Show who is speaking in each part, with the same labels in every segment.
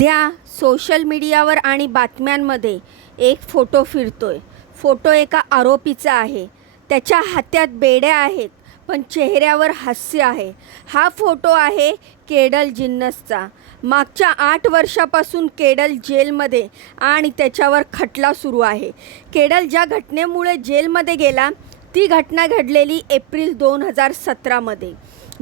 Speaker 1: सध्या सोशल मीडियावर आणि बातम्यांमध्ये एक फोटो फिरतोय. फोटो एका आरोपीचा आहे. त्याच्या हात्यात बेड्या आहेत पण चेहऱ्यावर हास्य आहे. हा फोटो आहे केडल जिन्नसचा. मागच्या आठ वर्षापासून केडल जेलमध्ये आणि त्याच्यावर खटला सुरू आहे. केडल ज्या घटनेमुळे जेलमध्ये गेला ती घटना घडलेली एप्रिल दोन हजार सतरामध्ये.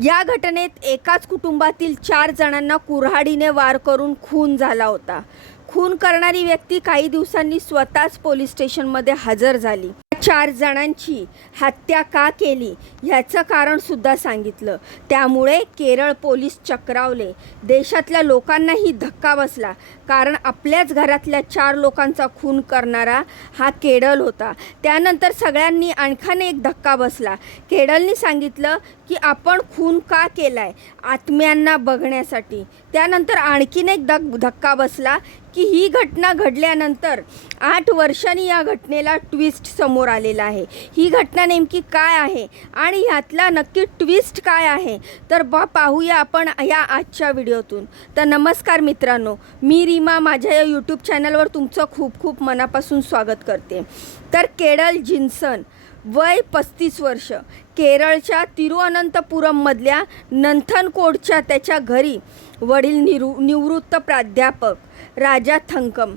Speaker 1: या घटनेत एकाच कुटुंबातील चार जणांना कुऱ्हाडीने वार करून खून झाला होता. खून करणारी व्यक्ती काही दिवसांनी स्वतःच पोलीस स्टेशनमध्ये हजर झाली. चार जणांची हत्या का केली ह्याचं कारणसुद्धा सांगितलं. त्यामुळे केरळ पोलीस चक्रावले. देशातल्या लोकांनाही धक्का बसला. कारण आपल्याच घरातल्या चार लोकांचा खून करणारा हा केडल होता. त्यानंतर सगळ्यांनी आणखीन एक धक्का बसला. केडलनी सांगितलं की आपण खून का केला आहे आत्म्यांना बघण्यासाठी. त्यानंतर आणखीन एक धक धक्का बसला की ही घटना घडल्यानंतर आठ वर्षांनी या घटनेला ट्विस्ट समोर आलेला आहे. ही घटना नेमकी काय आहे आणि ह्यातला नक्की ट्विस्ट काय आहे? तर बा पाहूया आपण या आजच्या व्हिडिओतून. तर नमस्कार मित्रांनो मी रीमा माझ्या या यूट्यूब चॅनलवर तुमचं खूप खूप मनापासून स्वागत करते. तर केडल जिन्सन वय पस्तीस वर्ष केरळच्या तिरुअनंतपुरममधल्या नंथनकोटच्या त्याच्या घरी वडील निरु निवृत्त प्राध्यापक राजा थंकम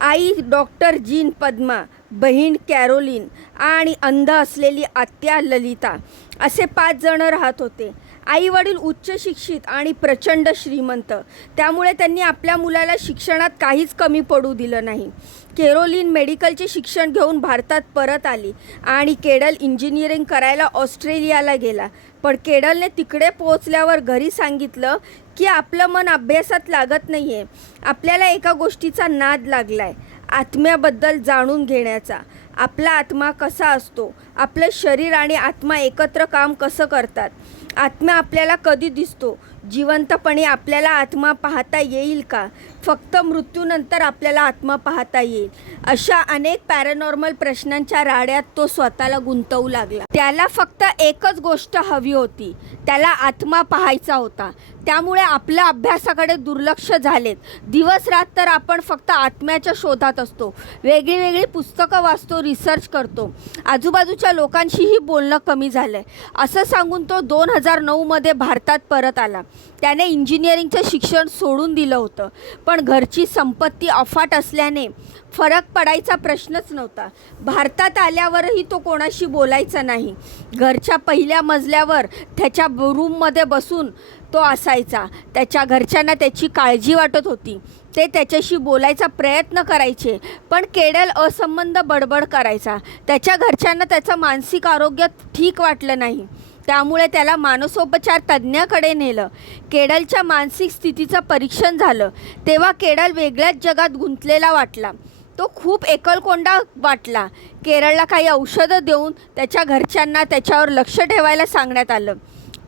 Speaker 1: आई डॉक्टर जीन पद्मा बहीण कॅरोलिन आणि अंध असलेली आत्या ललिता असे पाच जण राहत होते. आई वडील उच्च शिक्षित आणि प्रचंड श्रीमंत. त्यामुळे त्यांनी आपल्या मुलाला शिक्षणात काहीच कमी पडू दिलं नाही. केरोलिन मेडिकलचे शिक्षण घेऊन भारतात परत आली आणि केडल इंजिनिअरिंग करायला ऑस्ट्रेलियाला गेला. पण केडलने तिकडे पोहोचल्यावर घरी सांगितलं की आपलं मन अभ्यासात लागत नाही आहे आपल्याला एका गोष्टीचा नाद लागला आहे आत्म्याबद्दल जाणून घेण्याचा. आपला आत्मा कसा असतो? आपलं शरीर आणि आत्मा एकत्र काम कसं करतात? आत्मा आपल्याला कधी दिसतो? जिवंतपणे आपल्याला आत्मा पाहता येईल का? फक्त मृत्यूनंतर आपल्याला आत्मा पाहता येईल. अशा अनेक पॅरानॉर्मल प्रश्नांच्या राड्यात तो स्वतःला गुंतवू लागला. त्याला फक्त एकच गोष्ट हवी होती. त्याला आत्मा पाहायचा होता. त्यामुळे आपल्या अभ्यासाकडे दुर्लक्ष झालेत. दिवस रात तर आपण फक्त आत्म्याच्या शोधात असतो. वेगळी वेगळी पुस्तकं वाचतो रिसर्च करतो. आजूबाजूच्या लोकांशीही बोलणं कमी झालं आहे असं सांगून तो दोन हजार नऊमध्ये भारतात परत आला. त्याने इंजिनिअरिंगचं शिक्षण सोडून दिलं होतं. पण घरची संपत्ती अफाट असल्याने फरक पडायचा प्रश्नच नव्हता. भारतात आल्यावरही तो कोणाशी बोलायचा नाही. घरच्या पहिल्या मजल्यावर त्याच्या रूममध्ये बसून तो असायचा. त्याच्या घरच्यांना त्याची काळजी वाटत होती. ते त्याच्याशी बोलायचा प्रयत्न करायचे पण केडल असंबंध बडबड करायचा. त्याच्या घरच्यांना त्याचं मानसिक आरोग्य ठीक वाटलं नाही. त्यामुळे त्याला मानसोपचार तज्ज्ञाकडे नेलं. केडलच्या मानसिक स्थितीचं परीक्षण झालं. तेव्हा केडल वेगळ्याच जगात गुंतलेला वाटला. तो खूप एकलकोंडा वाटला. केरळला काही औषधं देऊन त्याच्या घरच्यांना त्याच्यावर लक्ष ठेवायला सांगण्यात आलं.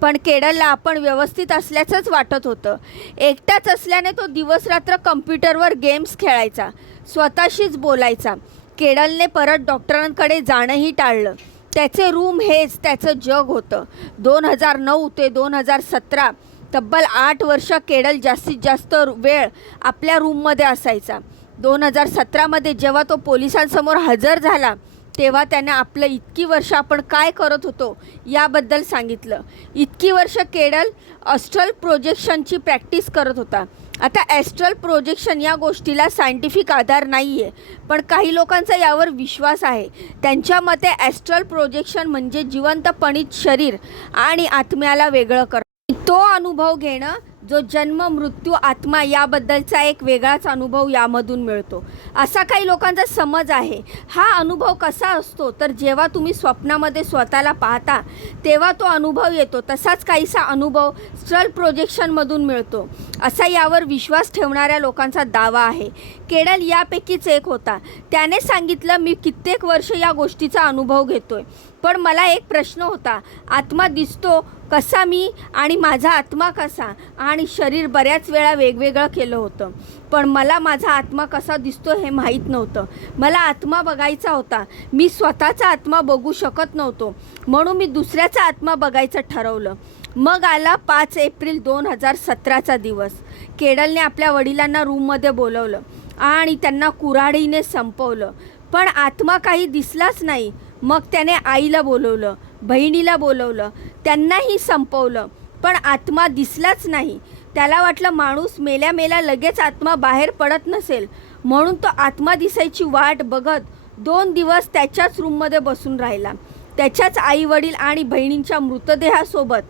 Speaker 1: पण केडलला आपण व्यवस्थित असल्याचंच वाटत होतं. एकटाच असल्याने तो दिवसरात्र कम्प्युटरवर गेम्स खेळायचा. स्वतःशीच बोलायचा. केडलने परत डॉक्टरांकडे जाणंही टाळलं. त्याचे रूम हेच त्याचं जग होतं. दोन हजार नऊ ते दोन हजार सतरा तब्बल आठ वर्ष केडल जास्तीत जास्त वेळ आपल्या रूममध्ये असायचा. दोन हजार सतरामध्ये जेव्हा तो पोलिसांसमोर हजर झाला तेव्हा त्याने आपलं इतकी वर्ष आपण काय करत होतो याबद्दल सांगितलं. इतकी वर्ष केडल अस्ट्रल प्रोजेक्शनची प्रॅक्टिस करत होता. आता ॲस्ट्रल प्रोजेक्शन या गोष्टीला सायंटिफिक आधार नाही आहे पण काही लोकांचा यावर विश्वास आहे. त्यांच्या मते ॲस्ट्रल प्रोजेक्शन म्हणजे जिवंतपणीत शरीर आणि आत्म्याला वेगळं कर तो अनुभव घेणं जो जन्म मृत्यू आत्मा याबद्दलचा एक वेगळाच अनुभव यामधून मिळतो. असा काही लोकांचा समज आहे. हा अनुभव कसा असतो? तर जेव्हा तुम्ही स्वप्नामध्ये स्वतःला पाहता तेव्हा तो अनुभव येतो. तसाच काहीसा अनुभव स्ट्रल प्रोजेक्शनमधून मिळतो. असा यावर विश्वास ठेवणाऱ्या लोकांचा दावा आहे. केडल यापैकीच एक होता. त्याने सांगितलं मी कित्येक वर्ष या गोष्टीचा अनुभव घेतोय. पण मला एक प्रश्न होता. आत्मा दिसतो कसा मी आणि माझा आत्मा कसा? आणि शरीर बऱ्याच वेळा वेगवेगळं केलं होतं. पण मला माझा आत्मा कसा दिसतो हे माहीत नव्हतं. मला आत्मा बघायचा होता. मी स्वतःचा आत्मा बघू शकत नव्हतो. म्हणून मी दुसऱ्याचा आत्मा बघायचं ठरवलं. मग आला पाच एप्रिल दोन हजार सतराचा दिवस. केडलने आपल्या वडिलांना रूममध्ये बोलवलं आणि त्यांना कुऱ्हाडीने संपवलं. पण आत्मा काही दिसलाच नाही. मग त्याने आईला बोलवलं बहिणीला बोलवलं त्यांनाही संपवलं. पण आत्मा दिसलाच नाही. त्याला वाटलं माणूस मेल्या मेल्या लगेच आत्मा बाहेर पडत नसेल. म्हणून तो आत्मा दिसायची वाट बघत दोन दिवस त्याच्याच रूममध्ये बसून राहिला. त्याच्याच आई वडील आणि बहिणींच्या मृतदेहासोबत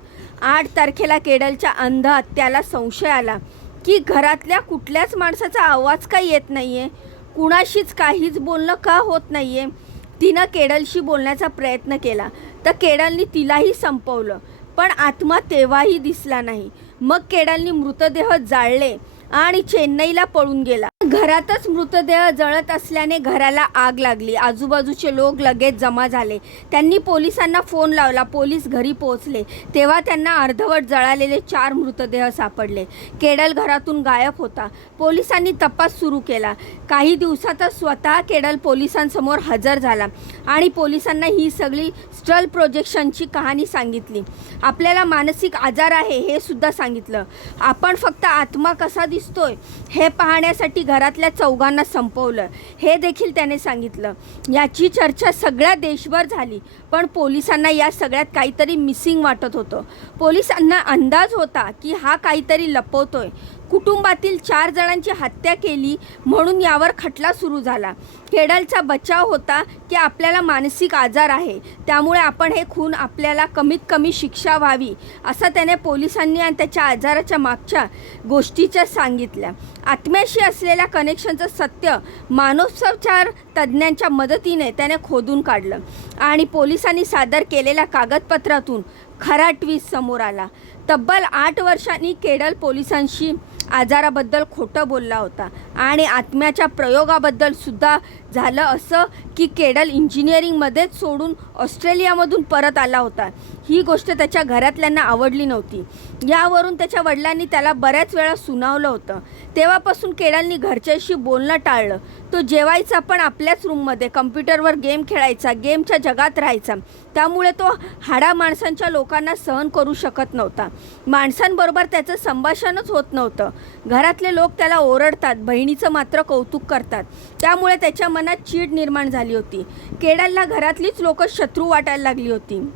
Speaker 1: आठ तारखेला केडलच्या अंधात त्याला संशय आला की घरातल्या कुठल्याच माणसाचा आवाज का येत नाही आहे कुणाशीच काहीच बोलणं का होत नाही आहे तिनं केडलशी बोलण्याचा प्रयत्न केला. तर केडलनी तिलाही संपवलं. पण आत्मा तेव्हाही दिसला नाही. मग केडलनी मृतदेह जाळले आणि चेन्नईला पळून गेला. घरातच मृतदेह जळत असल्याने घराला आग लागली. आजूबाजूचे लोक लगेच जमा झाले. त्यांनी पोलिसांना फोन लावला. पोलीस घरी पोहोचले. तेव्हा त्यांना अर्धवट जळालेले चार मृतदेह सापडले. केडल घरातून गायब होता. पोलिसांनी तपास सुरू केला. काही दिवसातच स्वतः केडल पोलिसांसमोर हजर झाला आणि पोलिसांना ही सगळी स्ट्रल प्रोजेक्शनची कहाणी सांगितली. आपल्याला मानसिक आजार आहे हे सुद्धा सांगितलं. आपण फक्त आत्मा कसा दिसतोय हे पाहण्यासाठी घरातल्या चौघांना संपवलं. हे देखील त्याने सांगितलं. याची चर्चा सगळ्या देशभर झाली पण पोलिसांना या सगळ्यात काहीतरी मिसिंग वाटत होतं. पोलिसांना अंदाज होता की हा काहीतरी लपवतोय. कुटुंबातील चार जणांची हत्या केली म्हणून यावर खटला सुरू झाला. केडलचा बचाव होता की आपल्याला मानसिक आजार आहे. त्यामुळे आपण हे खून आपल्याला कमीत कमी शिक्षा व्हावी असं त्याने पोलिसांनी आणि त्याच्या आजाराच्या मागच्या गोष्टीच्या सांगितल्या. आत्म्याशी असलेल्या कनेक्शनचं सत्य मानसोपचार तज्ज्ञांच्या मदतीने त्याने खोदून काढलं आणि पोलिसांनी सादर केलेल्या कागदपत्रातून खरा ट्विस्ट समोर आला. तब्बल आठ वर्षांनी केडल पोलिसांशी आजाराबद्दल खोटं बोलला होता. आणि आत्म्याच्या प्रयोगाबद्दल सुद्धा झालं असं की केडल इंजिनिअरिंगमध्येच सोडून ऑस्ट्रेलियामधून परत आला होता. ही गोष्ट त्याच्या घरातल्यांना आवडली नव्हती. यावरून त्याच्या वडिलांनी त्याला बऱ्याच वेळा सुनावलं होतं. तेव्हापासून केडलनी घरच्याशी बोलणं टाळलं. तो जेवायचा पण आपल्याच रूममध्ये कम्प्युटरवर गेम खेळायचा गेमच्या जगात राहायचा. त्यामुळे तो हाडा माणसांच्या लोकांना सहन करू शकत नव्हता. माणसांबरोबर त्याचं संभाषणच होत नव्हतं. घरातले लोक त्याला ओरडतात बहिणीचं मात्र कौतुक करतात. त्यामुळे त्याच्या मनात चीड निर्माण झाली होती. केडलला घरातलीच लोक शत्रू वाटायला लागली होती.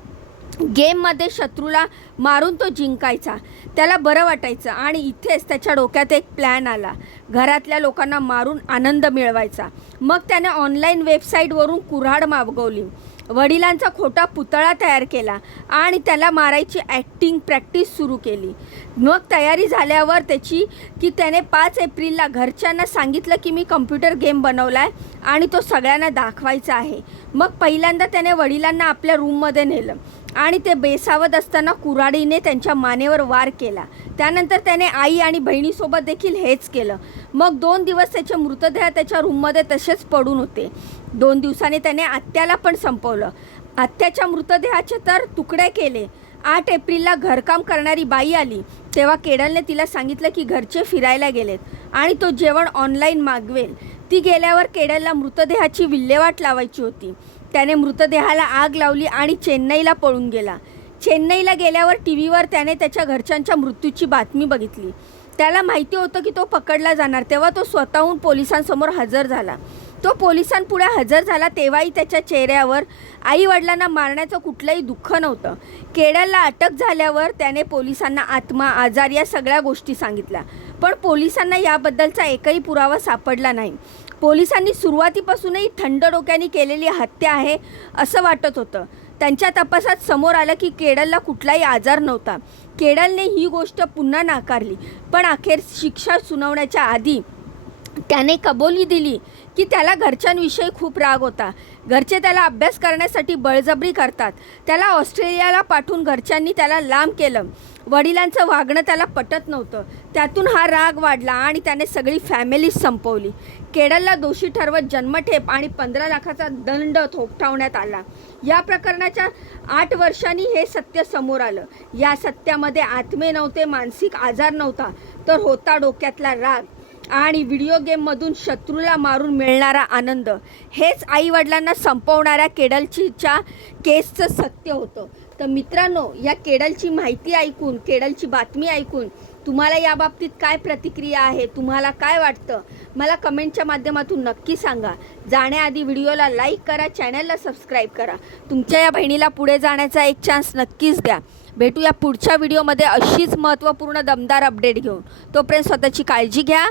Speaker 1: गेममध्ये शत्रूला मारून तो जिंकायचा. त्याला बरं वाटायचं आणि इथेच त्याच्या डोक्यात एक प्लॅन आला. घरातल्या लोकांना मारून आनंद मिळवायचा. मग त्याने ऑनलाईन वेबसाईटवरून कुऱ्हाड मागवली. वडिलांचा खोटा पुतळा तयार केला आणि त्याला मारायची ॲक्टिंग प्रॅक्टिस सुरू केली. मग तयारी झाल्यावर त्याची की त्याने पाच एप्रिलला घरच्यांना सांगितलं की मी कम्प्युटर गेम बनवला आहे आणि तो सगळ्यांना दाखवायचा आहे. मग पहिल्यांदा त्याने वडिलांना आपल्या रूममध्ये नेलं आणि ते बेसावत असताना कुऱ्हाडीने त्यांच्या मानेवर वार केला. त्यानंतर त्याने आई आणि बहिणीसोबत देखील हेच केलं. मग दोन दिवस त्याचे मृतदेह त्याच्या रूममध्ये तसेच पडून होते. दोन दिवसांनी त्याने आत्याला पण संपवलं. आत्याच्या मृतदेहाचे तर तुकडे केले. आठ एप्रिलला घरकाम करणारी बाई आली. तेव्हा केडलने तिला सांगितलं की घरचे फिरायला गेलेत आणि तो जेवण ऑनलाईन मागवेल. ती गेल्यावर केडलला मृतदेहाची विल्हेवाट लावायची होती. त्याने मृतदेहाला आग लावली आणि चेन्नईला पळून गेला. चेन्नईला गेल्यावर टी व्हीवर त्याने त्याच्या घरच्यांच्या मृत्यूची बातमी बघितली. त्याला माहिती होतं की तो पकडला जाणार. तेव्हा तो स्वतःहून पोलिसांसमोर हजर झाला. तो पोलिसांपुढे हजर झाला तेव्हाही त्याच्या चेहऱ्यावर आई वडिलांना मारण्याचं कुठलंही दुःख नव्हतं. केडलला अटक झाल्यावर त्याने पोलिसांना आत्मा आजार या सगळ्या गोष्टी सांगितल्या. पण पोलिसांना याबद्दलचा एकही पुरावा सापडला नाही. पोलिसांनी सुरुवातीपासूनही थंड डोक्याने केलेली हत्या आहे असं वाटत होतं. त्यांच्या तपासात समोर आलं की केडलला कुठलाही आजार नव्हता. केडलने ही गोष्ट पुन्हा नाकारली. पण अखेर शिक्षा सुनावण्याच्या आधी त्याने कबोली दिली. की त्याला घरच्यांविषयी खूप राग होता. घरचे त्याला अभ्यास करण्यासाठी बळजबरी करतात. त्याला ऑस्ट्रेलियाला पाठवून घरच्यांनी त्याला लांब केलं. वडिलांचं वागणं त्याला पटत नव्हतं. त्यातून हा राग वाढला आणि त्याने सगळी फॅमिली संपवली. केडलला दोषी ठरवत जन्मठेप आणि पंधरा लाखाचा दंड थोपटावण्यात आला. या प्रकरणाच्या आठ वर्षांनी हे सत्य समोर आलं. या सत्यामध्ये आत्मे नव्हते मानसिक आजार नव्हता तर होता डोक्यातला राग. आणि व्हिडिओ गेममधून शत्रूला मारून मिळणारा आनंद. हेच आईवडिलांना संपवणाऱ्या केडलचीच्या केसचं सत्य होतं. तर मित्रांनो या केडलची माहिती ऐकून केडलची बातमी ऐकून तुम्हाला याबाबतीत काय प्रतिक्रिया आहे तुम्हाला काय वाटतं मला कमेंटच्या माध्यमातून नक्की सांगा. जाण्याआधी व्हिडिओला लाईक करा चॅनलला सबस्क्राईब करा. तुमच्या या बहिणीला पुढे जाण्याचा एक चान्स नक्कीच द्या. भेटूया पुढच्या व्हिडिओमध्ये अशीच महत्त्वपूर्ण दमदार अपडेट घेऊन. तोपर्यंत स्वतःची काळजी घ्या.